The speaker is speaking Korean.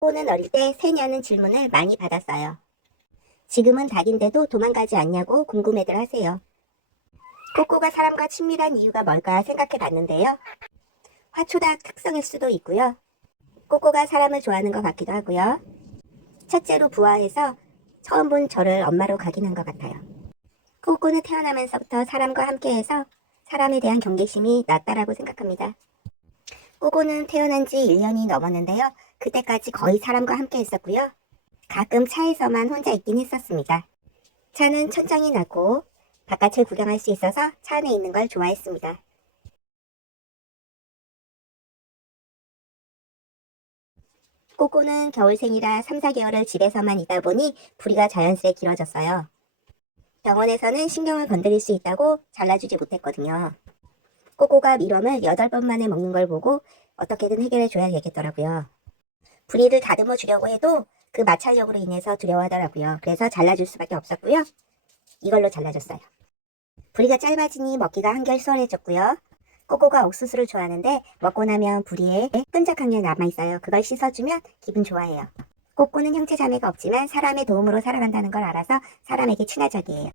꼬는 어릴 때 새냐는 질문을 많이 받았어요. 지금은 닭인데도 도망가지 않냐고 궁금해들 하세요. 꼬꼬가 사람과 친밀한 이유가 뭘까 생각해 봤는데요. 화초닭 특성일 수도 있고요. 꼬꼬가 사람을 좋아하는 것 같기도 하고요. 첫째로 부화해서 처음 본 저를 엄마로 각인한 것 같아요. 꼬꼬는 태어나면서부터 사람과 함께해서 사람에 대한 경계심이 낮다라고 생각합니다. 꼬꼬는 태어난 지 1년이 넘었는데요. 그때까지 거의 사람과 함께 했었고요. 가끔 차에서만 혼자 있긴 했었습니다. 차는 천장이 낮고 바깥을 구경할 수 있어서 차 안에 있는 걸 좋아했습니다. 꼬꼬는 겨울생이라 3, 4개월을 집에서만 있다 보니 부리가 자연스레 길어졌어요. 병원에서는 신경을 건드릴 수 있다고 잘라주지 못했거든요. 꼬꼬가 밀웜을 8번 만에 먹는 걸 보고 어떻게든 해결해 줘야 되겠더라고요. 부리를 다듬어 주려고 해도 그 마찰력으로 인해서 두려워하더라고요. 그래서 잘라줄 수밖에 없었고요. 이걸로 잘라줬어요. 부리가 짧아지니 먹기가 한결 수월해졌고요. 꼬꼬가 옥수수를 좋아하는데 먹고 나면 부리에 끈적한 게 남아있어요. 그걸 씻어주면 기분 좋아해요. 꼬꼬는 형제 자매가 없지만 사람의 도움으로 살아간다는 걸 알아서 사람에게 친화적이에요.